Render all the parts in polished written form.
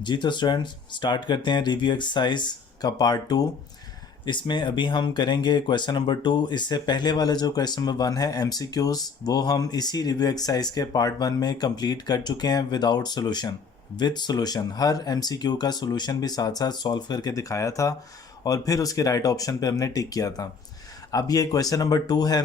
जी तो students start करते हैं रिव्यू एक्सरसाइज का पार्ट 2। इसमें अभी हम करेंगे क्वेश्चन नंबर 2। इससे पहले वाला जो क्वेश्चन नंबर 1 है एमसीक्यूज़, वो हम इसी रिव्यू एक्सरसाइज के पार्ट 1 में कंप्लीट कर चुके हैं without solution, with solution. Her MCQ का सोल्यूशन भी साथ साथ सॉल्व करके दिखाया था और फिर उसके राइट ऑप्शन पे हमने टिक किया था। अब ये क्वेश्चन नंबर 2 है,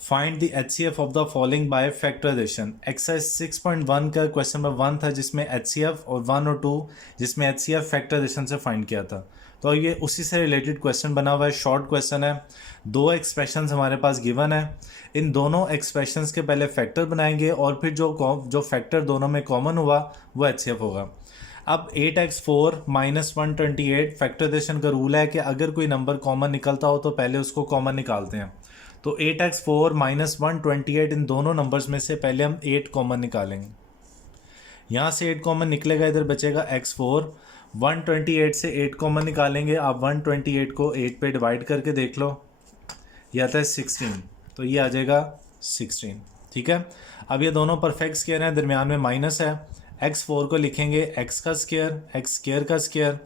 find the HCF of the following by factorization. Exercise 6.1 का क्वेश्चन नंबर 1 था जिसमें एचसीएफ, और 1 और 2 जिसमें एचसीएफ फैक्टराइजेशन से फाइंड किया था। तो ये उसी से रिलेटेड क्वेश्चन बना हुआ है, शॉर्ट क्वेश्चन है। दो एक्सप्रेशंस हमारे पास गिवन है, इन दोनों एक्सप्रेशंस के पहले फैक्टर बनाएंगे और फिर जो फैक्टर दोनों में कॉमन हुआ वो एचसीएफ होगा। अब 8x4 माइनस 128 फैक्टराइजेशन का रूल है कि अगर कोई नंबर कॉमन निकलता हो तो पहले उसको कॉमन निकालते हैं। तो 8x4 माइनस 128 इन दोनों नंबर्स में से पहले हम 8 कॉमन निकालेंगे। यहाँ से 8 कॉमन निकलेगा, इधर बचेगा x4। 128 से 8 कॉमन निकालेंगे, आप 128 को 8 पे डिवाइड करके देख लो, ये आता है 16, तो ये आ जाएगा 16। ठीक है, अब ये दोनों परफेक्ट स्क्वायर हैं, दरमियान में माइनस है। x4 को लिखेंगे x का स्क्वायर, x स्क्वायर का स्क्वायर,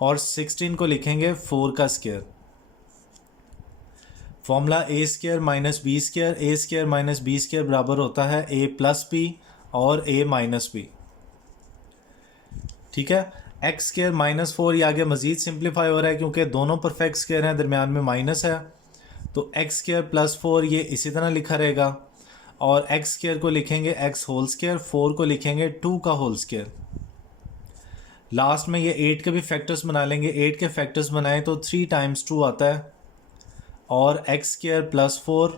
और 16 को लिखेंगे 4 का स्क्वायर। फॉर्मूला ए स्क्वायर माइनस बी स्क्वायर, ए स्क्वायर माइनस बी स्क्वायर बराबर होता है ए प्लस बी और ए माइनस बी। ठीक है, एक्स स्क्वायर माइनस 4 ये आगे मजीद सिंप्लीफाई हो रहा है क्योंकि दोनों परफेक्ट स्क्वायर हैं, दरमियान में माइनस है। तो एक्स स्क्वायर प्लस 4 ये इसी तरह लिखा रहेगा, और एक्स स्क्वायर को लिखेंगे एक्स होल स्क्वायर, 4 को लिखेंगे 2 का होल स्क्वायर। लास्ट में ये 8 के भी फैक्टर्स बना लेंगे, 8 के फैक्टर्स बनाएं तो 3 टाइम्स 2 आता है, और एक्स स्क्वायर प्लस 4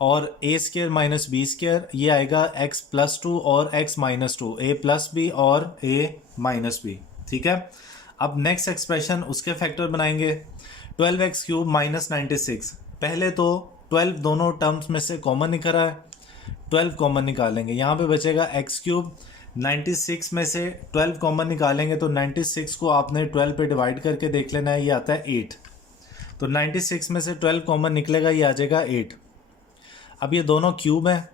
और ए स्क्वायर माइनस बी स्क्वायर, ये आएगा एक्स प्लस 2 और एक्स माइनस 2, ए प्लस बी और ए माइनस बी। ठीक है, अब नेक्स्ट एक्सप्रेशन उसके फैक्टर बनाएंगे। 12x क्यूब माइनस 96, पहले तो 12 दोनों टर्म्स में से कॉमन निकल रहा है, 12 कॉमन निकालेंगे, यहाँ पे बचेगा एक्स क्यूब। 96 में से 12 कॉमन निकालेंगे तो 96 को आपने 12 पे डिवाइड करके देख लेना है, ये आता है 8। तो 96 में से 12 कॉमन निकलेगा, ये आ जाएगा 8। अब ये दोनों क्यूब हैं,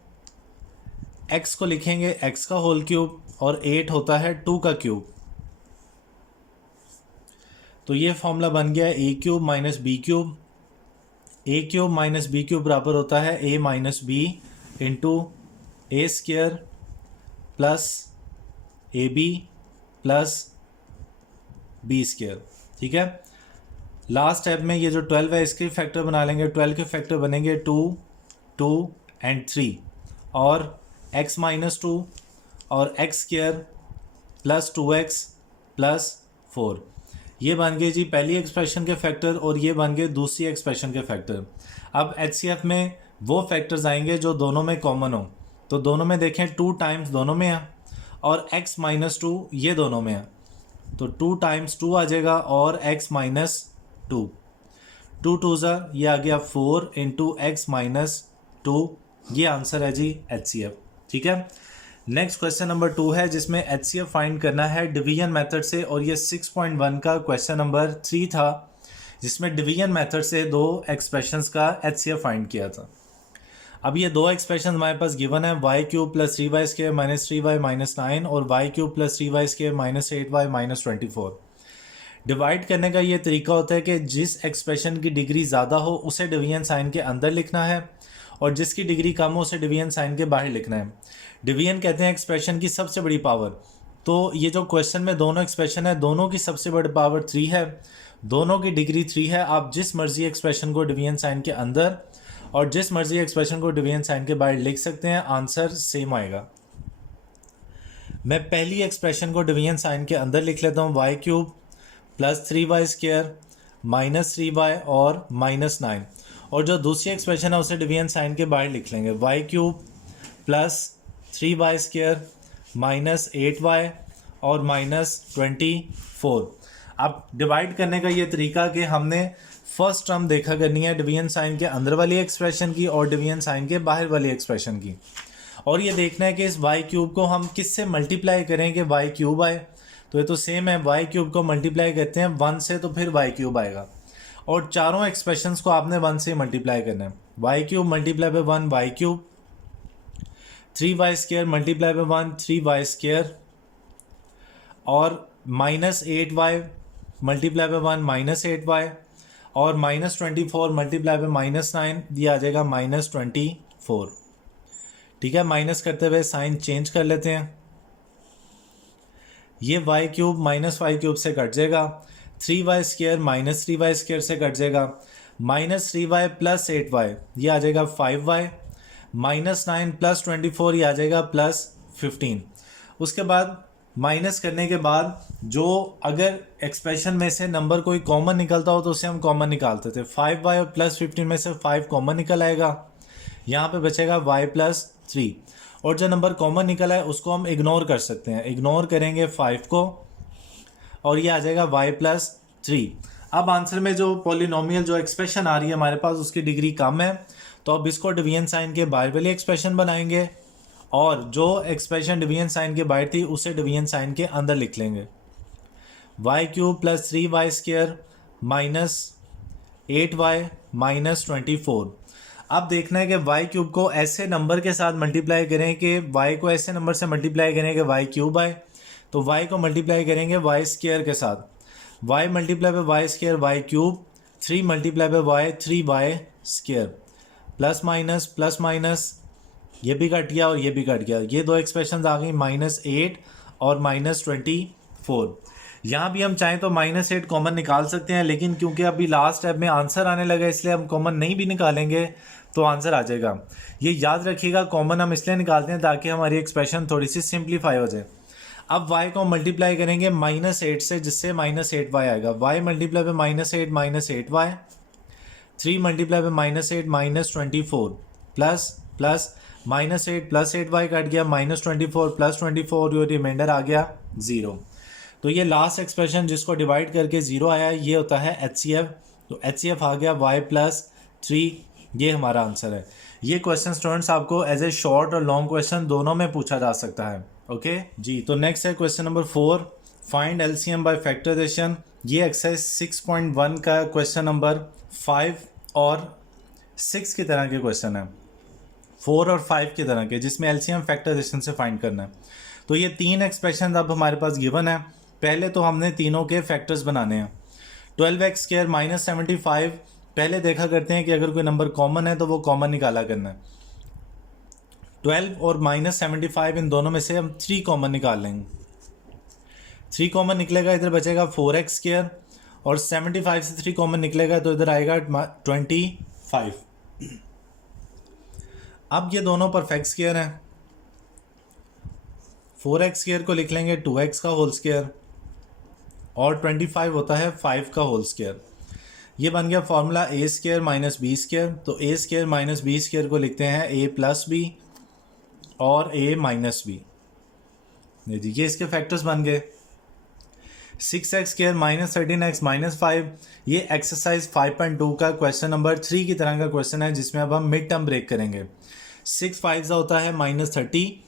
x को लिखेंगे x का होल क्यूब, और 8 होता है 2 का क्यूब। तो ये फॉर्मूला बन गया A cube minus B cube. A cube minus B cube बराबर होता है A minus B into A square plus A B plus B square. ठीक है, लास्ट स्टेप में ये जो 12 है इसके फैक्टर बना लेंगे। 12 के फैक्टर बनेंगे 2, 2 एंड 3, और x माइनस 2 और x square plus 2x plus 4। ये बन गए जी पहली एक्सप्रेशन के फैक्टर, और ये बन गए दूसरी एक्सप्रेशन के फैक्टर। अब एचसीएफ में वो फैक्टर्स आएंगे जो दोनों में कॉमन हो, तो दोनों में देखें 2 टाइम्स दोनों में है, और x माइनस 2 ये दोनों में है, तो 2 टाइम्स 2 आ जाएगा, और x माइनस 2, 2 2 ज़ा ये आ गया 4 इंटू एक्स माइनस 2। ये आंसर है जी एचसीएफ। ठीक है, नेक्स्ट क्वेश्चन नंबर 2 है जिसमें एचसीएफ फाइंड करना है डिवीजन मेथड से, और ये 6.1 का क्वेश्चन नंबर 3 था जिसमें डिवीजन मेथड से दो एक्सप्रेशंस का एचसीएफ फाइंड किया था। अब ये दो एक्सप्रेशन हमारे पास गिवन है, y cube plus 3y square minus 3y minus 9 और y cube plus 3y square minus 8y minus 24। Divide करने का ये तरीका होता है कि जिस एक्सप्रेशन की डिग्री ज़्यादा हो उसे डिवीजन साइन के अंदर लिखना है, और जिसकी डिग्री कम हो उसे डिवीजन साइन के बाहर लिखना है। डिवीजन कहते हैं एक्सप्रेशन की सबसे बड़ी पावर। तो ये जो क्वेश्चन में दोनों एक्सप्रेशन है, दोनों की सबसे बड़ी पावर 3 है, दोनों की डिग्री 3 है। आप जिस मर्जी एक्सप्रेशन को डिवीजन साइन के अंदर और जिस मर्जी एक्सप्रेशन को डिवीजन साइन के बाहर लिख सकते हैं, आंसर सेम आएगा। मैं पहली एक्सप्रेशन को डिवीजन साइन के अंदर लिख लेता हूँ, y cube plus 3y square minus 3y और माइनस 9, और जो दूसरी एक्सप्रेशन है उसे डिवीजन साइन के बाहर लिख लेंगे, y cube plus 3y square minus 8y और माइनस 24। अब डिवाइड करने का ये तरीका कि हमने फर्स्ट टर्म देखा करनी है डिवीजन साइन के अंदर वाली एक्सप्रेशन की और डिवीजन साइन के बाहर वाली एक्सप्रेशन की, और ये देखना है कि इस वाई क्यूब को हम किससे मल्टीप्लाई करें कि वाई क्यूब आए। तो ये तो सेम है, वाई क्यूब को मल्टीप्लाई करते हैं 1 से तो फिर वाई क्यूब आएगा, और चारों एक्सप्रेशंस को आपने 1 से मल्टीप्लाई करना है। Y cube multiply by 1 y cube, 3y square multiply by 1 3y square, और -8y मल्टीप्लाई बाय 1 -8y और -24 मल्टीप्लाई बाय -9, ये आ जाएगा -24। ठीक है, माइनस करते हुए साइन चेंज कर लेते हैं। ये y क्यूब -y क्यूब से कट जाएगा, 3y स्क्वायर -3y स्क्वायर से कट जाएगा, -3y + 8y ये आ जाएगा 5y, -9 + 24 ये आ जाएगा +15। उसके बाद माइनस करने के बाद जो अगर एक्सप्रेशन में से नंबर कोई कॉमन निकलता हो तो उसे हम कॉमन निकालते थे। 5y और +15 में से 5 कॉमन निकल आएगा, यहाँ पे बचेगा y + 3 और जो नंबर कॉमन निकला है उसको हम इग्नोर कर सकते हैं। इग्नोर करेंगे 5 को और ये आ जाएगा y + 3। अब आंसर में जो पॉलिनोमियल जो एक्सप्रेशन आ रही है हमारे पास उसकी डिग्री कम है, तो अब इसको डिवीजन साइन के बाहर वाली एक्सप्रेशन बनाएंगे और जो एक्सप्रेशन डिवीजन साइन के बाहर थी उसे डिवीजन साइन के अंदर लिख लेंगे। y cube + 3y square -8y -24। अब देखना है कि y क्यूब को ऐसे नंबर के साथ मल्टीप्लाई करें कि y को ऐसे नंबर से मल्टीप्लाई करें कि y क्यूब आए, तो y को मल्टीप्लाई करेंगे y स्क्वायर के साथ। y multiply by y square y cube, 3 multiply by y 3y square, plus minus ये भी कट गया और ये भी कट गया। ये दो एक्सप्रेशन आ गई -8 और -24। यहाँ भी हम चाहें तो -8 कॉमन निकाल सकते हैं, लेकिन क्योंकि अभी लास्ट स्टेप में आंसर आने लगा इसलिए हम कॉमन नहीं भी निकालेंगे तो आंसर आ जाएगा। ये याद रखिएगा, कॉमन हम इसलिए निकालते हैं ताकि हमारी एक्सप्रेशन थोड़ी सी सिंप्लीफाई हो जाए। अब y को मल्टीप्लाई करेंगे -8 से, जिससे -8y आएगा। y multiply by -8 -8y, 3 multiply by -8 -24 plus -8 + 8y cut गया, -24 + 24 ये रिमाइंडर आ गया 0। तो ये लास्ट एक्सप्रेशन जिसको डिवाइड करके 0 आया ये होता है HCF। तो HCF आ गया y + 3, ये हमारा आंसर है। ये क्वेश्चन स्टूडेंट्स आपको एज ए शॉर्ट और लॉन्ग क्वेश्चन दोनों में पूछा जा सकता है। ओके जी, तो नेक्स्ट है question number 4, find LCM by factorization. ये एक्सरसाइज 6.1 का क्वेश्चन नंबर 5 और 6 की तरह के क्वेश्चन है, 4 और 5 की तरह के, जिसमें LCM फैक्टराइजेशन से फाइंड करना है। तो ये 3 एक्सप्रेशन अब हमारे पास गिवन है। पहले तो हमने तीनों के फैक्टर्स बनाने हैं। 12x स्क्वायर -75, पहले देखा करते हैं कि अगर कोई नंबर कॉमन है तो वो कॉमन निकाला करना है। 12 और -75 इन दोनों में से हम 3 कॉमन निकाल लेंगे। 3 कॉमन निकलेगा, इधर बचेगा 4x स्क्वायर और 75 से 3 कॉमन निकलेगा तो इधर आएगा 25। अब ये दोनों परफेक्ट स्क्वायर हैं। 4x स्क्वायर को लिख लेंगे 2x का होल स्क्वायर और 25 होता है 5 का होल स्क्वायर। ये बन गया formula a square - b square. तो a स्क्वायर - b स्क्वायर को लिखते हैं a + b और a - b। ये इसके फैक्टर्स बन गए। 6x स्क्वायर -13x -5, ये एक्सरसाइज 5.2 का क्वेश्चन नंबर 3 की तरह का क्वेश्चन है, जिसमें अब हम मिड टर्म ब्रेक करेंगे। 6 5 होता है -30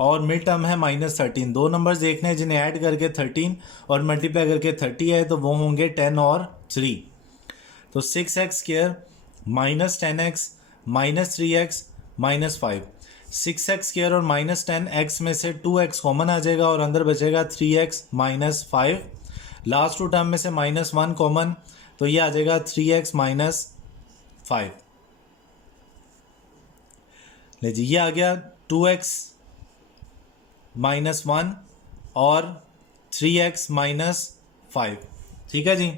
और मिड टर्म है -13। दो नंबर्स देखने हैं जिन्हें ऐड करके 13 और मल्टीप्लाई करके 30 है, तो वो होंगे 10 और 3। तो 6x square -10x -3x -5, 6x square और -10x में से 2x कॉमन आ जाएगा और अंदर बचेगा 3x -5। लास्ट टू टर्म में से -1 कॉमन, तो ये आ जाएगा 3x -5। ले जी, ये आ गया 2x -1 और 3x -5। ठीक है जी।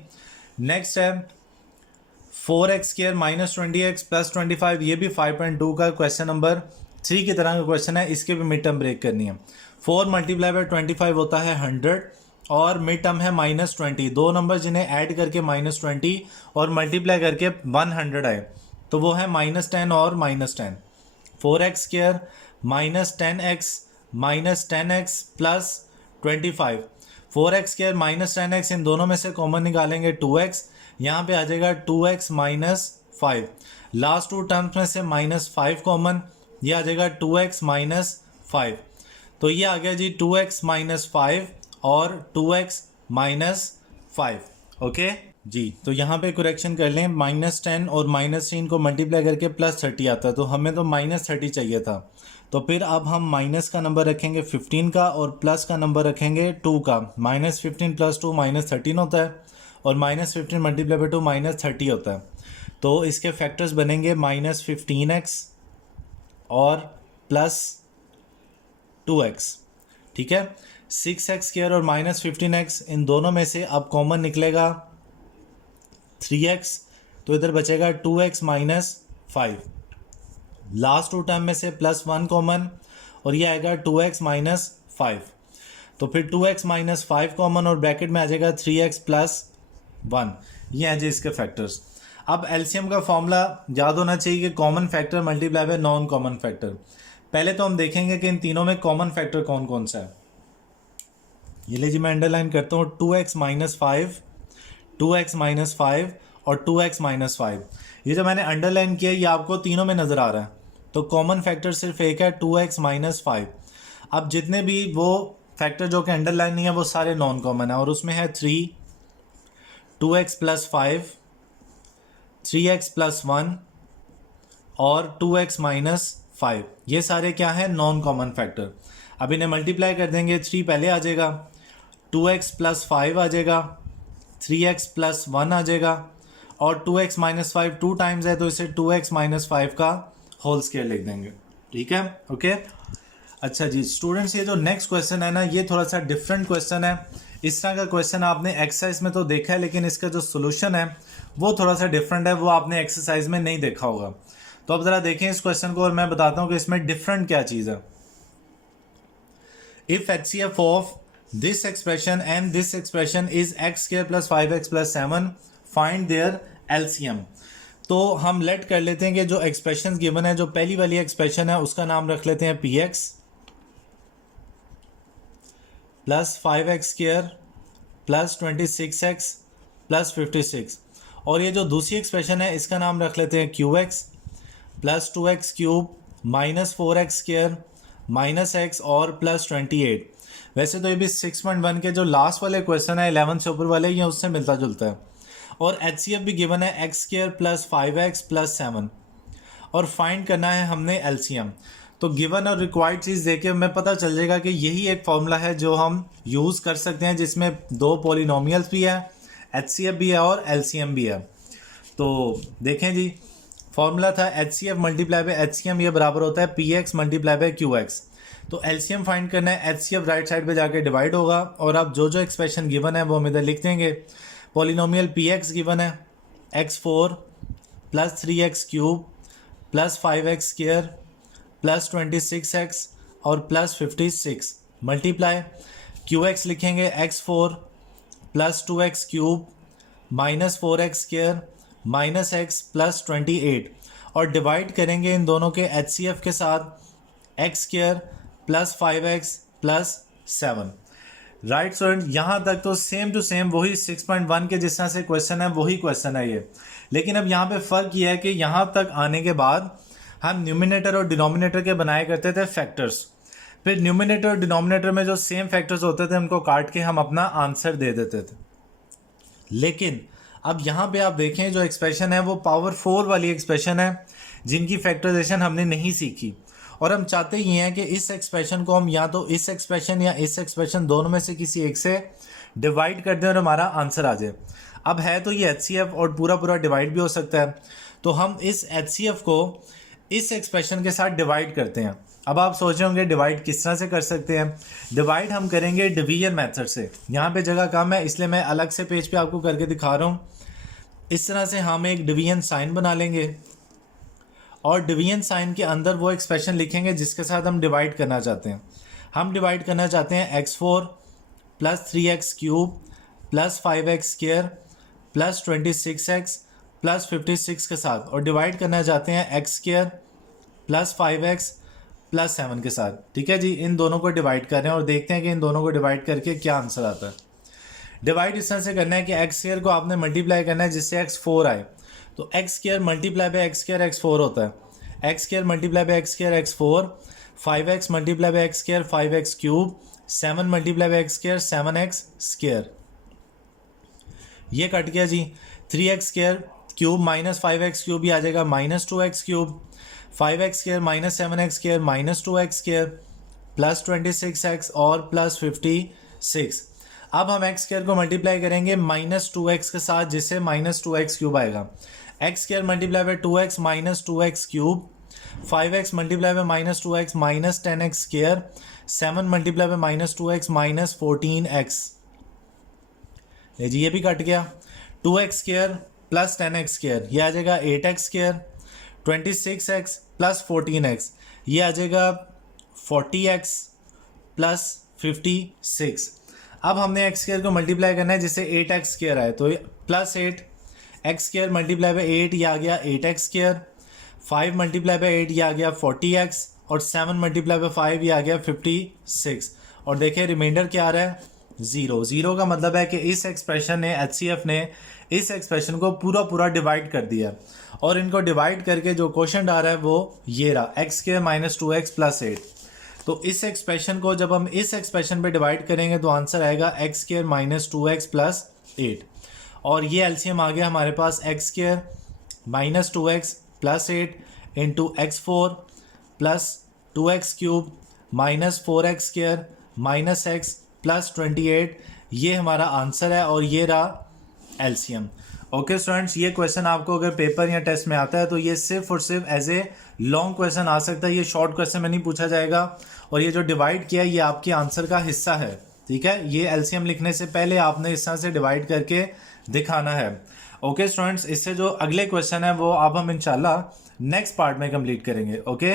नेक्स्ट है 4x स्क्वायर -20x +25, ये भी 5.2 का क्वेश्चन नंबर 3 की तरह का क्वेश्चन है। इसके भी मिड टर्म ब्रेक करनी है। 4 मल्टीप्लाई बाय 25 होता है 100 और मिड टर्म है -20। दो नंबर जिन्हें ऐड करके -20 और मल्टीप्लाई करके 100 आए, तो वो है -10 और -10। 4x square -10x +25, 4x square -10x, इन दोनों में से कॉमन निकालेंगे 2x, यहाँ पे आ जाएगा 2x -5। लास्ट टू टर्म्स में से -5 कॉमन, ये आ जाएगा 2x -5। तो ये आ गया जी 2x -5 और 2x -5। ओके। जी, तो यहाँ पे करेक्शन कर लें, -10 और -3 को मल्टीप्लाई करके +30 आता है, तो हमें तो -30 चाहिए था। तो फिर अब हम माइनस का नंबर रखेंगे 15 का और प्लस का नंबर रखेंगे 2 का। -15 + 2 -13 होता है और -15 मल्टीप्लाई बाई 2 -30 होता है। तो इसके फैक्टर्स बनेंगे -15x और +2x। ठीक है, 6x² और -15x इन दोनों में से अब कॉमन निकलेगा 3x, तो इधर बचेगा 2x - 5। लास्ट टू टर्म में से +1 कॉमन और ये आएगा 2x - 5। तो फिर 2x - 5 कॉमन और ब्रैकेट में आ जाएगा 3x + 1। ये हैं जी इसके फैक्टर्स। अब एलसीएम का फॉर्मूला याद होना चाहिए कि common factor multiply by non common factor. पहले तो हम देखेंगे कि इन तीनों में कॉमन फैक्टर कौन कौन सा है। ये लीजिए मैं अंडरलाइन करता हूँ, 2x - 5, 2x - 5 और 2x - 5। ये जो मैंने अंडरलाइन किया ये आपको तीनों में नज़र आ रहा है। तो कॉमन फैक्टर सिर्फ एक है, 2x - 5। अब जितने भी वो फैक्टर जो कि अंडरलाइन नहीं है वो सारे नॉन कॉमन है और उसमें है 3, 2x + 5, 3x + 1 और 2x - 5। ये सारे क्या है, नॉन कॉमन फैक्टर। अब इन्हें मल्टीप्लाई कर देंगे, 3 पहले आ जाएगा, 2x + 5 आ जाएगा, 3x + 1 आ जाएगा और 2x - 5 2 टाइम्स है तो इसे 2x - 5 का होल स्क्वायर लिख देंगे। ठीक है, ओके। अच्छा जी स्टूडेंट्स, ये जो नेक्स्ट क्वेश्चन है ना, ये थोड़ा सा डिफरेंट क्वेश्चन है। इस तरह का क्वेश्चन आपने एक्सरसाइज में तो देखा है, लेकिन इसका जो सोल्यूशन है वो थोड़ा सा डिफरेंट है, वो आपने एक्सरसाइज में नहीं देखा होगा। तो अब ज़रा देखें इस क्वेश्चन को और मैं बताता हूँ कि इसमें डिफरेंट क्या चीज़ है। If HCF of this expression and this expression is x² + 5x + 7, find their LCM। तो हम लेट कर लेते हैं कि जो एक्सप्रेशन गिवन है, जो पहली वाली एक्सप्रेशन है उसका नाम रख लेते हैं px + 5x² + 26x + 56, और ये जो दूसरी एक्सप्रेशन है इसका नाम रख लेते हैं qx + 2x³ - 4x² - x और +28। वैसे तो ये भी 6.1 के जो लास्ट वाले क्वेश्चन है 11 से ऊपर वाले, ये उससे मिलता जुलता है। और HCF भी गिवन है x² + 5x + 7 और फाइंड करना है हमने LCM। तो गिवन और रिक्वायर्ड चीज़ देके हमें पता चल जाएगा कि यही एक फॉर्मूला है जो हम यूज़ कर सकते हैं, जिसमें दो पॉलिनोमियल्स भी है, HCF भी है और LCM भी है। तो देखें जी, फॉर्मूला था HCF मल्टीप्लाई बाय HCM, ये बराबर होता है PX मल्टीप्लाई बाय QX। तो LCM फाइंड करना है, HCF राइट साइड पे जाके डिवाइड होगा और अब जो जो एक्सप्रेशन गिवन है वो हम इधर लिख देंगे। पॉलिनोमियल PX गिवन है x4 + 3x³ + 5x² + 26x और +56 मल्टीप्लाई QX लिखेंगे x4 + 2x³ - 4x² - x + 28 और डिवाइड करेंगे इन दोनों के HCF के साथ x² + 5x + 7। राइट स्टूडेंट, यहाँ तक तो सेम टू सेम वही 6.1 के जिस तरह से क्वेश्चन है वही क्वेश्चन है ये। लेकिन अब यहाँ पे फ़र्क ये है कि यहाँ तक आने के बाद हम न्यूमिनेटर और डिनोमिनेटर के बनाए करते थे फैक्टर्स, फिर न्यूमिनेटर और डिनोमिनेटर में जो सेम फैक्टर्स होते थे उनको काट के हम अपना आंसर दे देते थे। लेकिन अब यहाँ पे आप देखें जो एक्सप्रेशन है वो पावर 4 वाली एक्सप्रेशन है जिनकी फैक्टराइजेशन हमने नहीं सीखी, और हम चाहते ही हैं कि इस एक्सप्रेशन को हम या तो इस एक्सप्रेशन या इस एक्सप्रेशन दोनों में से किसी एक से डिवाइड कर दें और हमारा आंसर आ जाए। अब है तो ये HCF और पूरा पूरा डिवाइड भी हो सकता है, तो हम इस HCF को इस एक्सप्रेशन के साथ डिवाइड करते हैं। अब आप सोच रहे होंगे डिवाइड किस तरह से कर सकते हैं। डिवाइड हम करेंगे डिवीजन मेथड से। यहाँ पे जगह कम है इसलिए मैं अलग से पेज पे आपको करके दिखा रहा हूँ। इस तरह से हम एक डिवीजन साइन बना लेंगे और डिवीजन साइन के अंदर वो एक्सप्रेशन लिखेंगे जिसके साथ हम डिवाइड करना चाहते हैं। हम डिवाइड करना चाहते हैं x4 + 3x³ + 5x² + 26x + 56 के साथ, और डिवाइड करना चाहते हैं x² + 5x + 7 के साथ। ठीक है जी, इन दोनों को डिवाइड कर रहे हैं और देखते हैं कि इन दोनों को डिवाइड करके क्या आंसर आता है। डिवाइड इस तरह से करना है कि x² को आपने मल्टीप्लाई करना है जिससे x4 आए, तो x² multiply by x² x4 होता है। x² multiply by x² x4, 5x multiply by x² 5x³, 7 multiply by x² 7x²। ये कट गया जी। 3x square cube minus 5x cube, ये आ जाएगा minus 2x cube. 5x square minus 7x square minus 2x square plus 26x और plus 56। अब हम x square को multiply करेंगे minus 2x के साथ, जिससे माइनस 2x क्यूब आएगा। x square multiply bye 2x minus 2x cube, 5x multiply by minus 2x minus 10x square, 7 multiply by minus 2x minus 14x। जी ये भी कट गया। 2x square plus 10x square, ये आ जाएगा 8x square. 26x plus 14x, ये आ जाएगा 40x plus 56। अब हमने x square को मल्टीप्लाई करना है जिससे 8x स्क्वायर आए, तो plus 8x square multiply bye 8, ये आ गया 8x स्क्वायर। 5 मल्टीप्लाई बाय 8, ये आ गया 40x और 7 मल्टीप्लाई बाय 5, ये आ गया 56। और देखिए रिमाइंडर क्या आ रहा है, 0। 0 का मतलब है कि इस एक्सप्रेशन ने, HCF ने इस एक्सप्रेशन को पूरा डिवाइड कर दिया, और इनको डिवाइड करके जो क्वेश्चन आ रहा है वो ये रहा, x square minus 2x plus 8। तो इस एक्सप्रेशन को जब हम इस एक्सप्रेशन पे डिवाइड करेंगे तो आंसर आएगा x square minus 2x plus 8। और ये एलसीएम आ गया हमारे पास, X square minus 2x plus 8 into x4 plus 2x cube minus 4x square minus x plus 28। ये हमारा आंसर है और ये रहा एलसीएम। ओके स्टूडेंट्स, ये क्वेश्चन आपको अगर पेपर या टेस्ट में आता है तो ये सिर्फ और सिर्फ एज ए लॉन्ग क्वेश्चन आ सकता है, ये शॉर्ट क्वेश्चन में नहीं पूछा जाएगा। और ये जो डिवाइड किया ये आपके आंसर का हिस्सा है, ठीक है। ये एलसीएम लिखने से पहले आपने इस तरह से डिवाइड करके दिखाना है। ओके स्टूडेंट्स, इससे जो अगले क्वेश्चन है वो अब हम इंशाल्लाह नेक्स्ट पार्ट में कंप्लीट करेंगे। ओके।